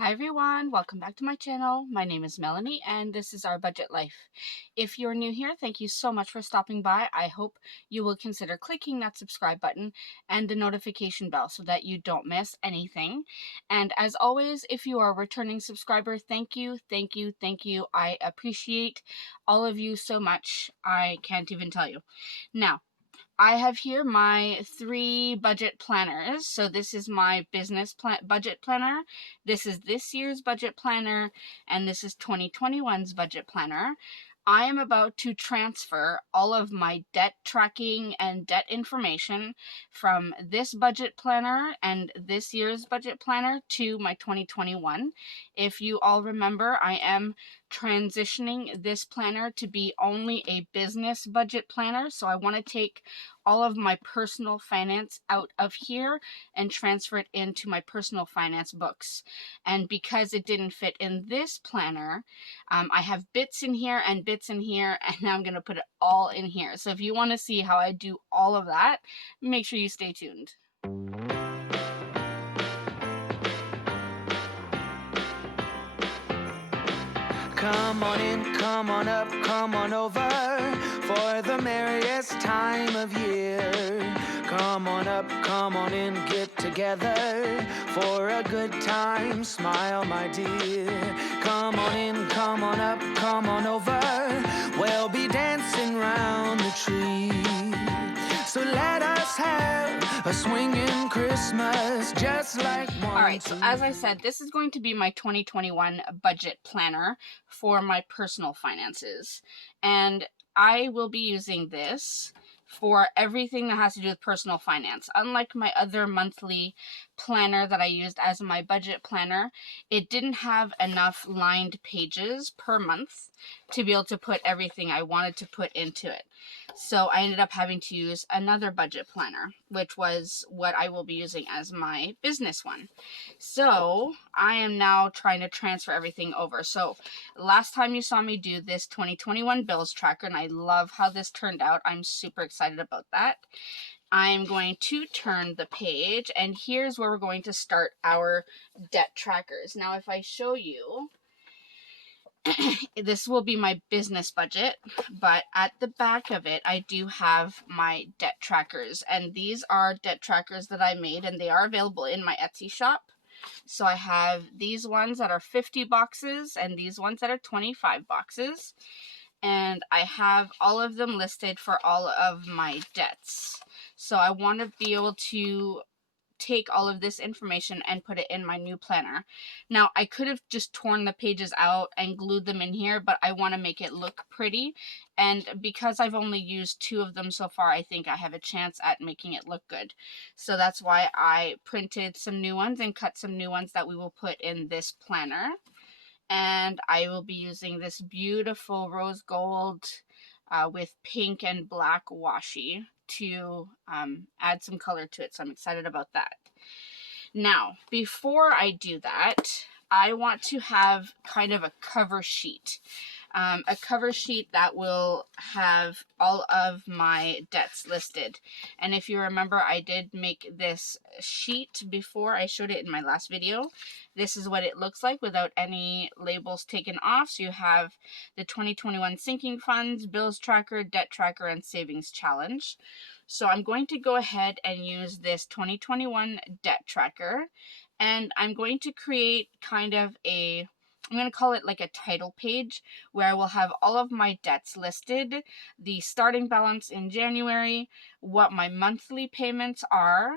Hi everyone, welcome back to my channel. My name is Melanie and this is our budget life. If you're new here, thank you so much for stopping by. I hope you will consider clicking that subscribe button and the notification bell so that you don't miss anything. And as always, if you are a returning subscriber, thank you, thank you, thank you. I appreciate all of you so much. I can't even tell you. Now, I have here my 3 budget planners. So this is my budget planner. This is this year's budget planner, and this is 2021's budget planner. I am about to transfer all of my debt tracking and debt information from this budget planner and this year's budget planner to my 2021. If you all remember, I am transitioning this planner to be only a business budget planner. So I want to take all of my personal finance out of here and transfer it into my personal finance books. And because it didn't fit in this planner, I have bits in here and bits in here, and now I'm going to put it all in here. So if you want to see how I do all of that, make sure you stay tuned. Come on in, come on up, come on over for the merriest time of year. Come on up, come on in, get together for a good time. Smile, my dear. Come on in, come on up, come on over. We'll be dancing round the tree. So let us have a swinging Christmas just like one. Alright, so as I said, this is going to be my 2021 budget planner for my personal finances. And I will be using this for everything that has to do with personal finance. Unlike my other monthly planner that I used as my budget planner, it didn't have enough lined pages per month to be able to put everything I wanted to put into it. So I ended up having to use another budget planner, which was what I will be using as my business one. So I am now trying to transfer everything over. So last time you saw me do this 2021 bills tracker, and I love how this turned out. I'm super excited about that. I'm going to turn the page, and here's where we're going to start our debt trackers. Now, if I show you, this will be my business budget, but at the back of it, I do have my debt trackers, and these are debt trackers that I made, and they are available in my Etsy shop. So I have these ones that are 50 boxes and these ones that are 25 boxes, and I have all of them listed for all of my debts. So I want to be able to take all of this information and put it in my new planner. Now, I could have just torn the pages out and glued them in here, but I want to make it look pretty. And because I've only used 2 of them so far, I think I have a chance at making it look good. So that's why I printed some new ones and cut some new ones that we will put in this planner. And I will be using this beautiful rose gold with pink and black washi to add some color to it. So I'm excited about that. Now, before I do that, I want to have kind of a cover sheet. A cover sheet that will have all of my debts listed. And if you remember, I did make this sheet before. I showed it in my last video. This is what it looks like without any labels taken off. So you have the 2021 sinking funds, bills tracker, debt tracker, and savings challenge. So I'm going to go ahead and use this 2021 debt tracker, and I'm going to create kind of I'm going to call it like a title page where I will have all of my debts listed, the starting balance in January, what my monthly payments are,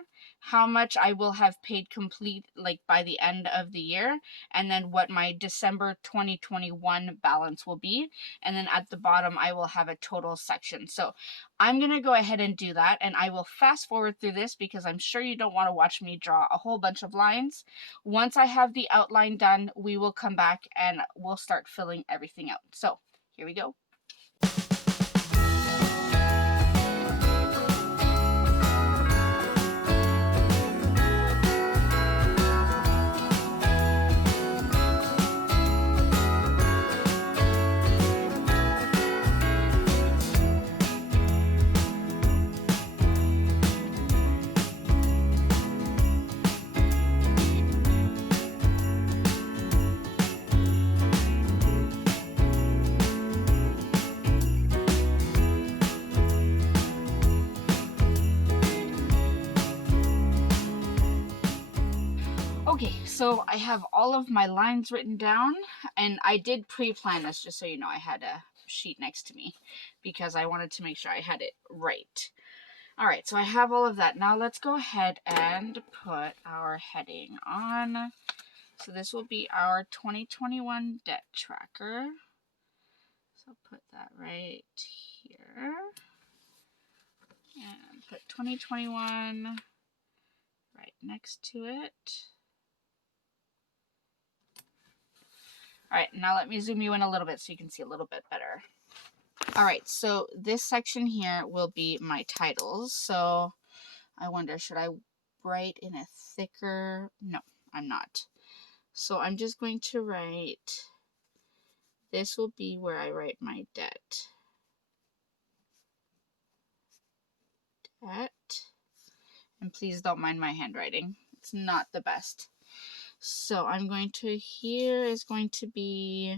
how much I will have paid complete like by the end of the year, and then what my December 2021 balance will be. And then at the bottom, I will have a total section. So I'm going to go ahead and do that, and I will fast forward through this because I'm sure you don't want to watch me draw a whole bunch of lines. Once I have the outline done, we will come back and we'll start filling everything out. So here we go. So I have all of my lines written down, and I did pre-plan this, just so you know. I had a sheet next to me because I wanted to make sure I had it right. All right, so I have all of that. Now let's go ahead and put our heading on. So this will be our 2021 debt tracker. So put that right here. And put 2021 right next to it. All right, now let me zoom you in a little bit so you can see a little bit better. All right, so this section here will be my titles. So I wonder, should I write in a thicker? No, I'm not. So I'm just going to write, this will be where I write my debt. Debt. And please don't mind my handwriting. It's not the best. So I'm going to, here is going to be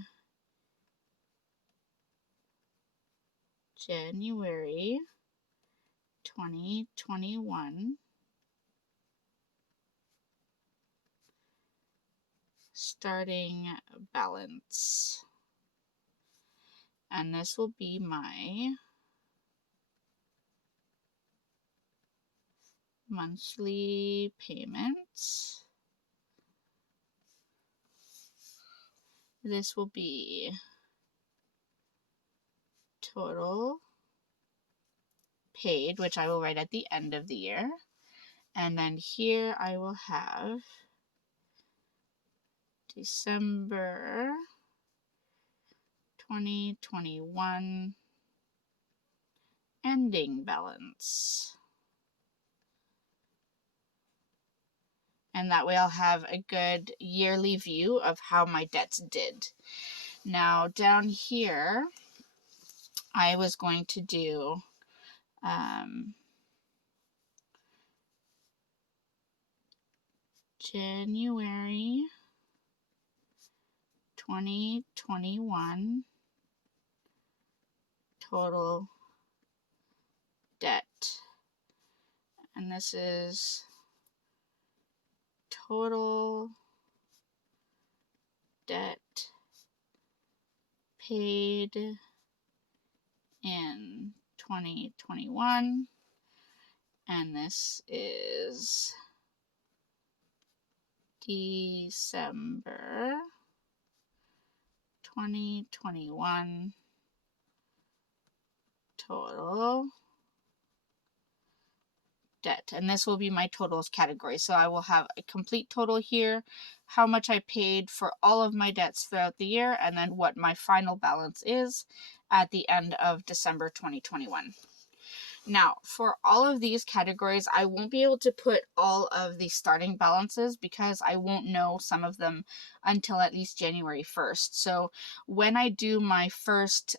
January 2021. Starting balance. And this will be my monthly payments. This will be total paid, which I will write at the end of the year. And then here I will have December 2021 ending balance. And that way I'll have a good yearly view of how my debts did. Now down here, I was going to do January 2021 total debt. And this is total debt paid in 2021. And this is December 2021 total debt. And this will be my totals category. So I will have a complete total here, how much I paid for all of my debts throughout the year, and then what my final balance is at the end of December 2021. Now, for all of these categories, I won't be able to put all of the starting balances because I won't know some of them until at least January 1st. So when I do my first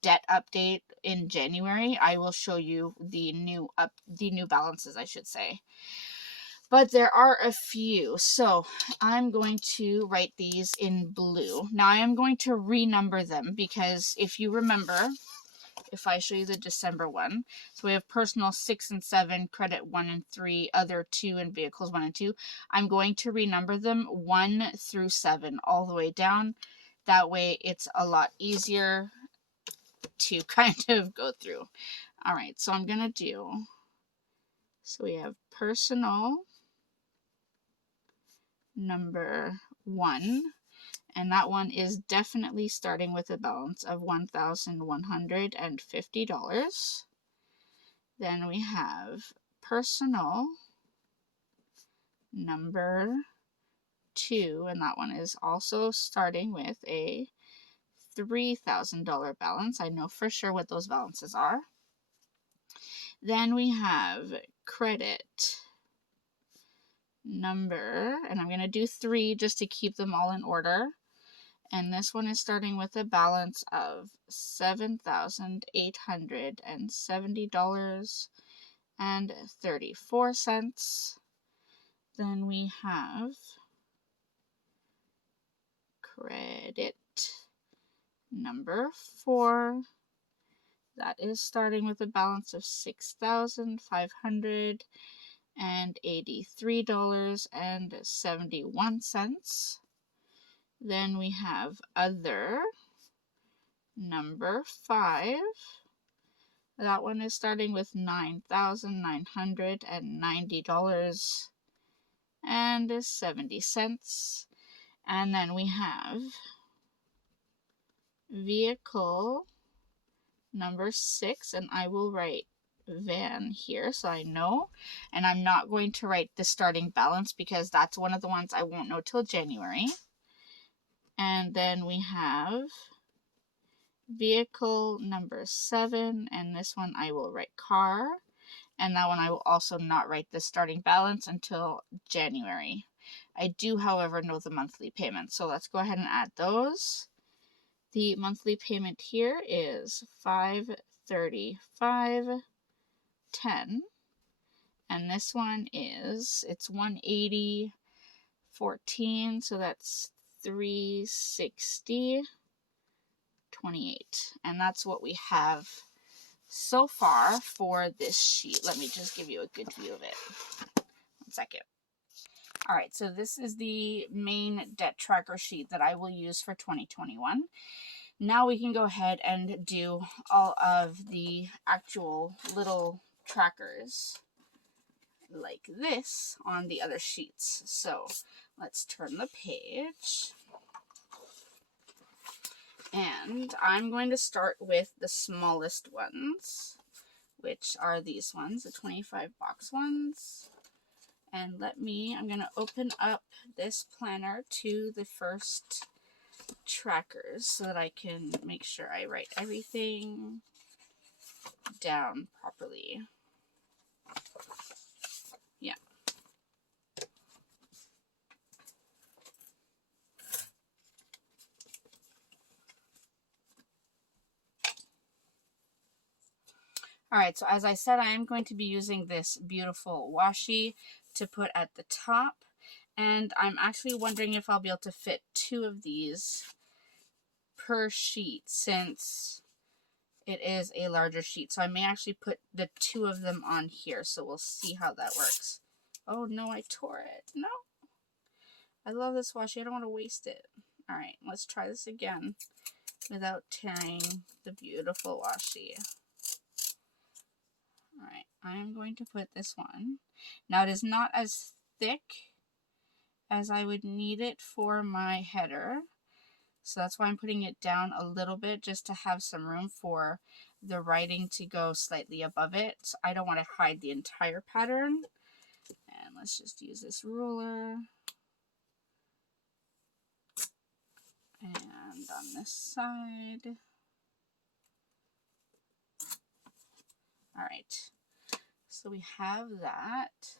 debt update in January, I will show you the new balances, I should say. But there are a few. So I'm going to write these in blue. Now I am going to renumber them because if you remember, if I show you the December one, so we have personal 6 and 7, credit 1 and 3, other 2, and vehicles 1 and 2. I'm going to renumber them 1 through 7 all the way down. That way it's a lot easier to kind of go through. All right, so I'm gonna do, so we have personal number 1, and that one is definitely starting with a balance of $1,150. Then we have personal number 2, and that one is also starting with a $3,000 balance. I know for sure what those balances are. Then we have credit number, and I'm going to do 3 just to keep them all in order. And this one is starting with a balance of $7,870.34. Then we have credit number 4. That is starting with a balance of $6,570.34. and $83.71. Then we have other, number 5. That one is starting with $9,990.70. And then we have vehicle number 6, and I will write van here so I know. And I'm not going to write the starting balance because that's one of the ones I won't know till January. And then we have vehicle number 7, and this one I will write car. And that one I will also not write the starting balance until January. I do, however, know the monthly payment, so let's go ahead and add those. The monthly payment here is $535.10, and this one is, it's $180.14, so that's $360.28, and that's what we have so far for this sheet. Let me just give you a good view of it. 1 second. All right, so this is the main debt tracker sheet that I will use for 2021. Now we can go ahead and do all of the actual little trackers like this on the other sheets. So let's turn the page. And I'm going to start with the smallest ones, which are these ones, the 25 box ones. And I'm going to open up this planner to the first trackers so that I can make sure I write everything down properly. Yeah. Alright, so as I said, I am going to be using this beautiful washi to put at the top. And I'm actually wondering if I'll be able to fit 2 of these per sheet since it is a larger sheet. So I may actually put the 2 of them on here. So we'll see how that works. Oh no, I tore it. No. I love this washi. I don't want to waste it. Alright, let's try this again without tearing the beautiful washi. Alright, I'm going to put this one. Now it is not as thick as I would need it for my header. So that's why I'm putting it down a little bit just to have some room for the writing to go slightly above it. So I don't want to hide the entire pattern. And let's just use this ruler. And on this side. Alright, so we have that.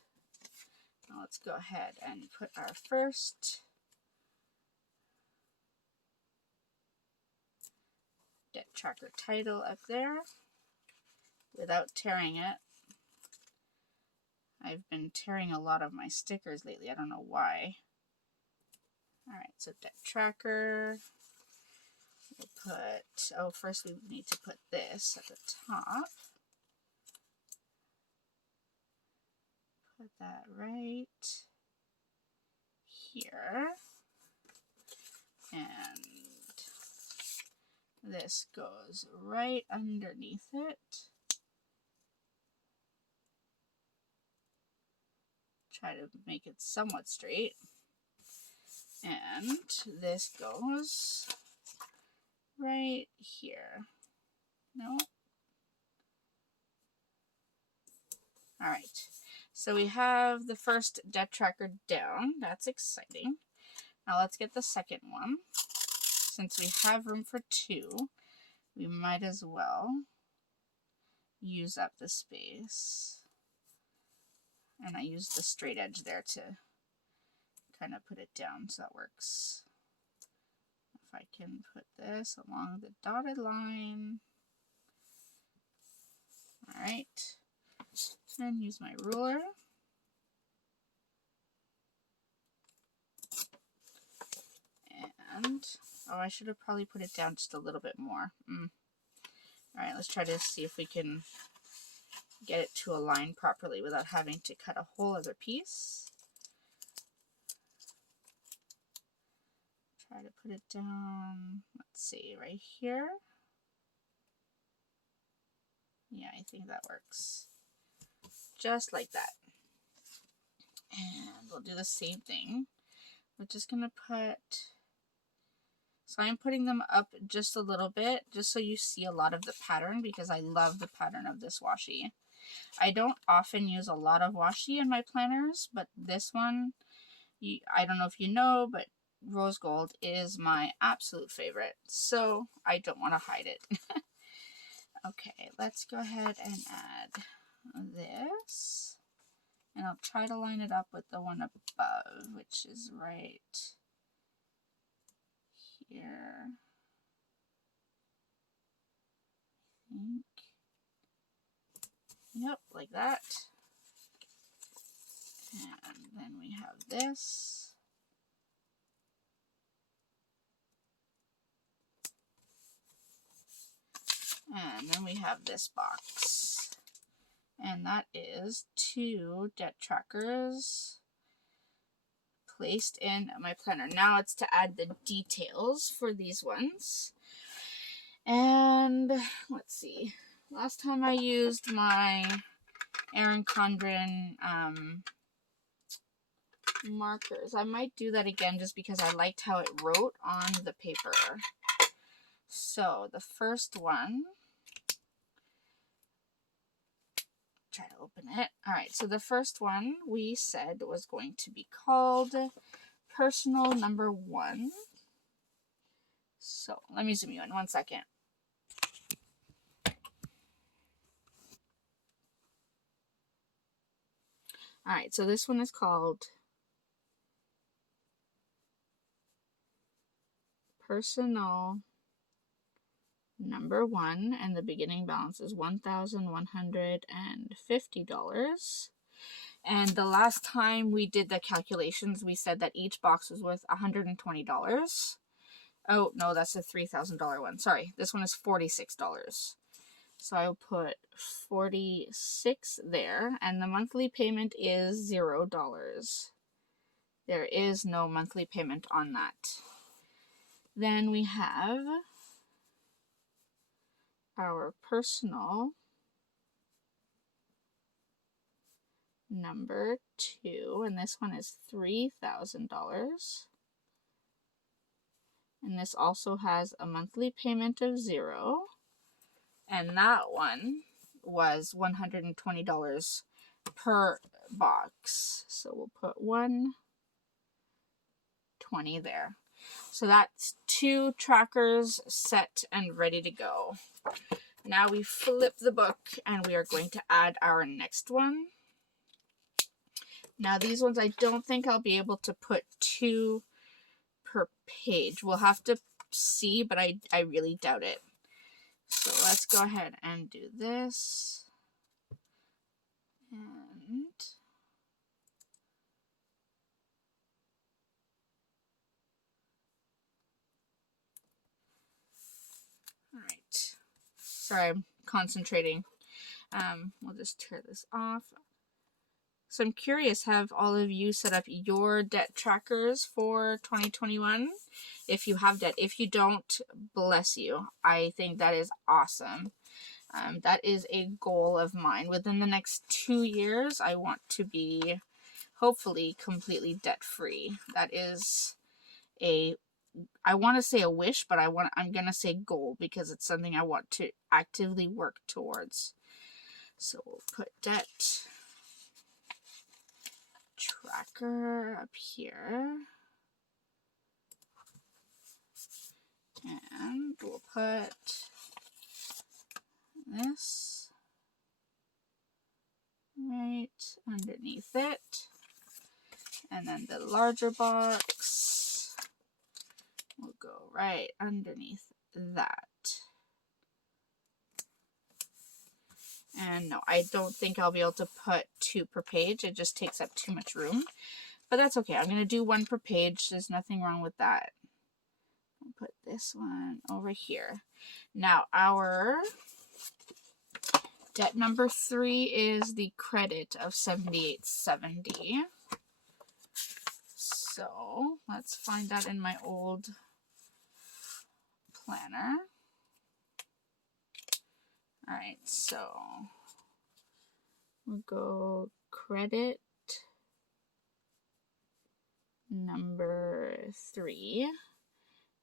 Now let's go ahead and put our first debt tracker title up there without tearing it. I've been tearing a lot of my stickers lately. I don't know why. Alright, so debt tracker. We'll put, first we need to put this at the top. Put that right here. And this goes right underneath it. Try to make it somewhat straight. And this goes right here. No. Alright, so we have the first debt tracker down. That's exciting. Now let's get the second one. Since we have room for 2, we might as well use up the space. And I use the straight edge there to kind of put it down so that works. If I can put this along the dotted line. Alright. And use my ruler. And, I should have probably put it down just a little bit more. Alright, let's try to see if we can get it to align properly without having to cut a whole other piece. Try to put it down, let's see, right here. Yeah, I think that works. Just like that. And we'll do the same thing. We're just going to put, so I'm putting them up just a little bit, just so you see a lot of the pattern, because I love the pattern of this washi. I don't often use a lot of washi in my planners, but this one, I don't know if you know, but rose gold is my absolute favorite, so I don't want to hide it. Okay, let's go ahead and add this, and I'll try to line it up with the one above, which is right here, I think. Yep, like that. And then we have this. And then we have this box. And that is 2 debt trackers placed in my planner. Now it's to add the details for these ones. And let's see. Last time I used my Erin Condren markers. I might do that again just because I liked how it wrote on the paper. So the first one, try to open it. All right, so the first one we said was going to be called Personal Number 1. So let me zoom you in 1 second. All right, so this one is called Personal Number 1, and the beginning balance is $1,150. And the last time we did the calculations, we said that each box was worth $120. Oh, no, that's a $3,000 one. Sorry, this one is $46. So I'll put 46 there, and the monthly payment is $0. There is no monthly payment on that. Then we have our personal number 2, and this one is $3,000. And this also has a monthly payment of $0. And that one was $120 per box. So we'll put $120 there. So that's 2 trackers set and ready to go. Now we flip the book and we are going to add our next one. Now these ones I don't think I'll be able to put 2 per page. We'll have to see, but I really doubt it. So let's go ahead and do this. And all right. Sorry, I'm concentrating. We'll just tear this off. So I'm curious, have all of you set up your debt trackers for 2021? If you have debt. If you don't, bless you. I think that is awesome. That is a goal of mine. Within the next 2 years, I want to be hopefully completely debt-free. That is I want to say a wish, but I'm going to say goal because it's something I want to actively work towards. So we'll put debt tracker up here. And we'll put this right underneath it. And then the larger box will go right underneath that. And no, I don't think I'll be able to put 2 per page. It just takes up too much room. But that's okay. I'm going to do 1 per page. There's nothing wrong with that. I'll put this one over here. Now, our Debt number 3 is the credit of $78.70. So let's find that in my old planner. All right, so we'll go credit number 3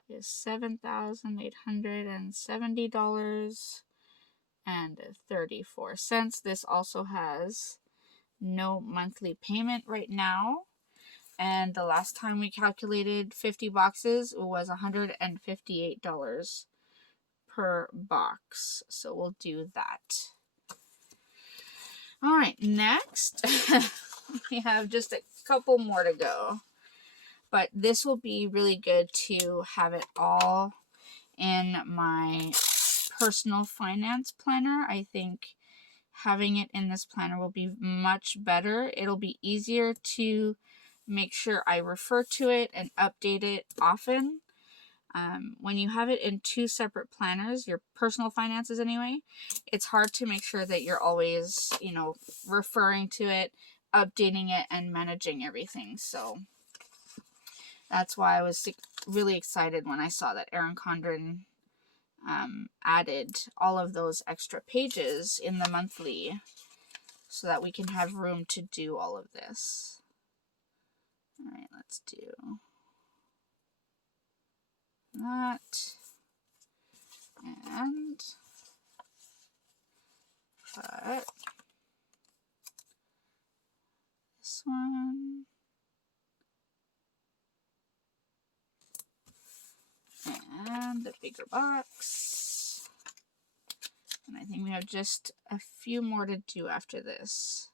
is $7,870.34. This also has no monthly payment right now. And the last time we calculated 50 boxes, it was $158 per box. So we'll do that. All right, next we have just a couple more to go. But this will be really good to have it all in my personal finance planner. I think having it in this planner will be much better. It'll be easier to make sure I refer to it and update it often. When you have it in 2 separate planners, your personal finances anyway, it's hard to make sure that you're always, referring to it, updating it, and managing everything. So that's why I was really excited when I saw that Erin Condren added all of those extra pages in the monthly so that we can have room to do all of this. All right, let's do that. And put this one. And the bigger box. And I think we have just a few more to do after this.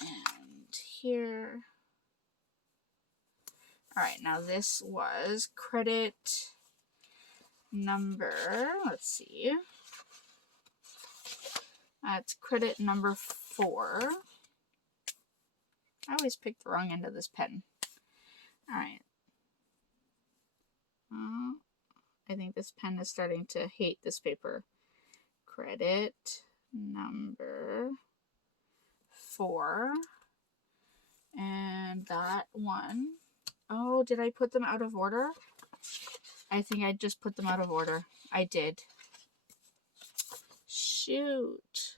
And here. All right, now this was credit number, let's see. That's credit number 4. I always pick the wrong end of this pen. All right. I think this pen is starting to hate this paper. Credit number 4. And that one. Oh, did I put them out of order? I think I just put them out of order. I did. Shoot.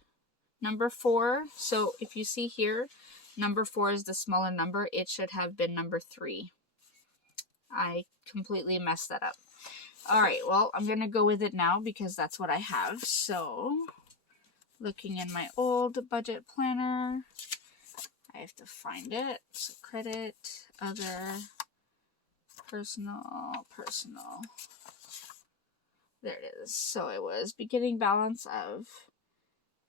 Number 4. So if you see here, number 4 is the smaller number. It should have been number 3. I completely messed that up. All right, well, I'm going to go with it now because that's what I have. So, looking in my old budget planner, I have to find it. So, credit, other, personal. There it is. So, it was beginning balance of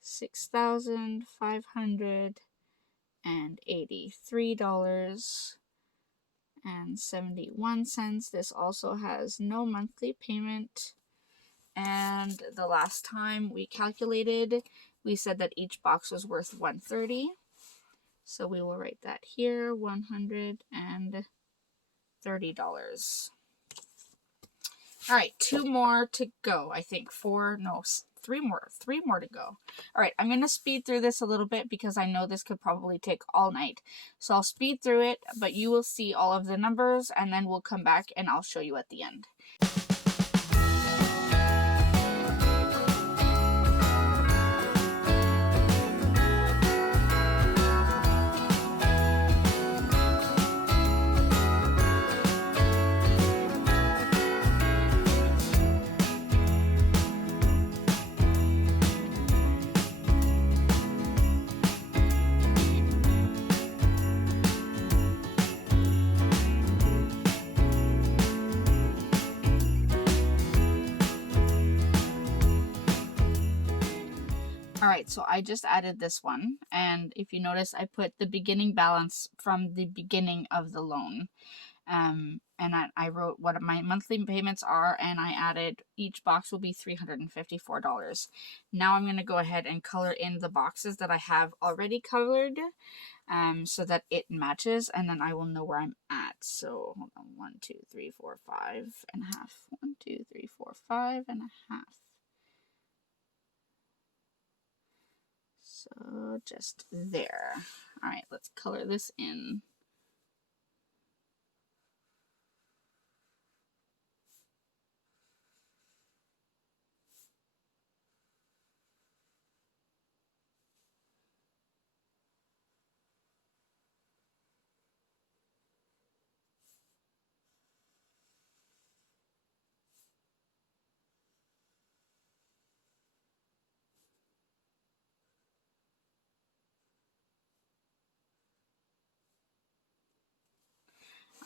$6,583.71. This also has no monthly payment. And the last time we calculated, we said that each box was worth $130. So we will write that here, $130. All right, 2 more to go. I think 3 more to go. All right, I'm going to speed through this a little bit because I know this could probably take all night. So I'll speed through it, but you will see all of the numbers and then we'll come back and I'll show you at the end. Alright, so I just added this one, and if you notice, I put the beginning balance from the beginning of the loan. And I wrote what my monthly payments are, and I added each box will be $354. Now I'm going to go ahead and color in the boxes that I have already colored, so that it matches, and then I will know where I'm at. So hold on, 1, 2, 3, 4, 5.5. 1, 2, 3, 4, 5.5. So just there. All right, let's color this in.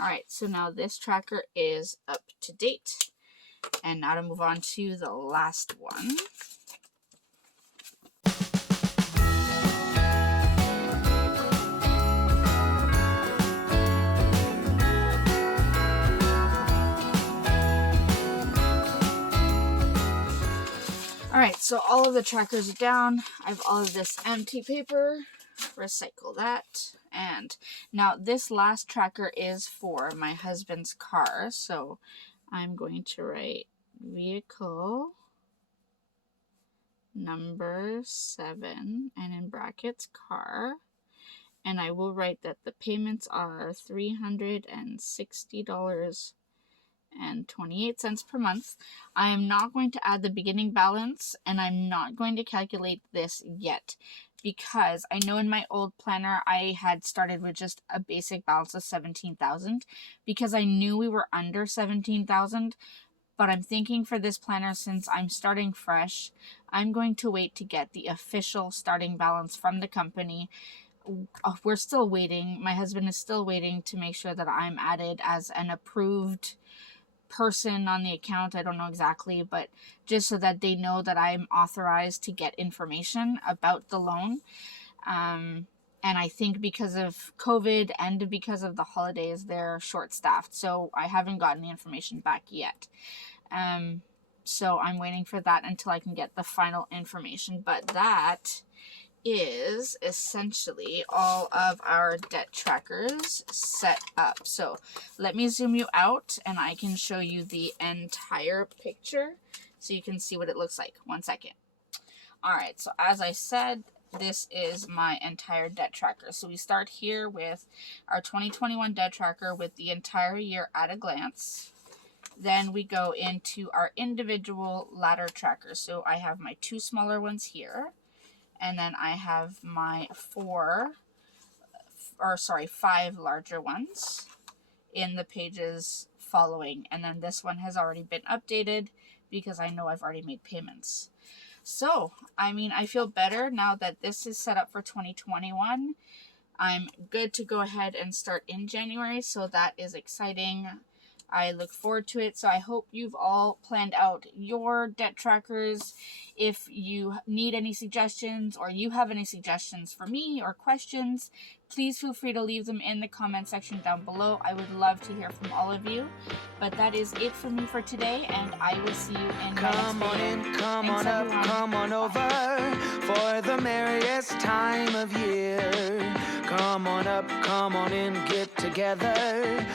All right, so now this tracker is up to date. And now to move on to the last one. Alright, so all of the trackers are down. I have all of this empty paper. Recycle that. And now this last tracker is for my husband's car. So I'm going to write vehicle number 7 and in brackets car. And I will write that the payments are $360.28 per month. I am not going to add the beginning balance, and I'm not going to calculate this yet, because I know in my old planner I had started with just a basic balance of $17,000 because I knew we were under $17,000. But I'm thinking for this planner, since I'm starting fresh, I'm going to wait to get the official starting balance from the company. We're still waiting. My husband is still waiting to make sure that I'm added as an approved person on the account. I don't know exactly, but just so that they know that I'm authorized to get information about the loan. And I think because of COVID and because of the holidays, they're short-staffed, so I haven't gotten the information back yet. So I'm waiting for that until I can get the final information. But that is essentially all of our debt trackers set up. So let me zoom you out and I can show you the entire picture so you can see what it looks like. 1 second. All right, so as I said, this is my entire debt tracker. So we start here with our 2021 debt tracker with the entire year at a glance. Then we go into our individual ladder trackers. So I have my 2 smaller ones here. And then I have my 5 larger ones in the pages following. And then this one has already been updated because I know I've already made payments. So, I mean, I feel better now that this is set up for 2021. I'm good to go ahead and start in January, so that is exciting. I look forward to it. So I hope you've all planned out your debt trackers. If you need any suggestions or you have any suggestions for me or questions, please feel free to leave them in the comment section down below. I would love to hear from all of you. But that is it for me for today, and I will see you in my next video. Come on in, come Thanks, on up, everyone. come on over for the merriest time of year. Come on up, come on in, get together.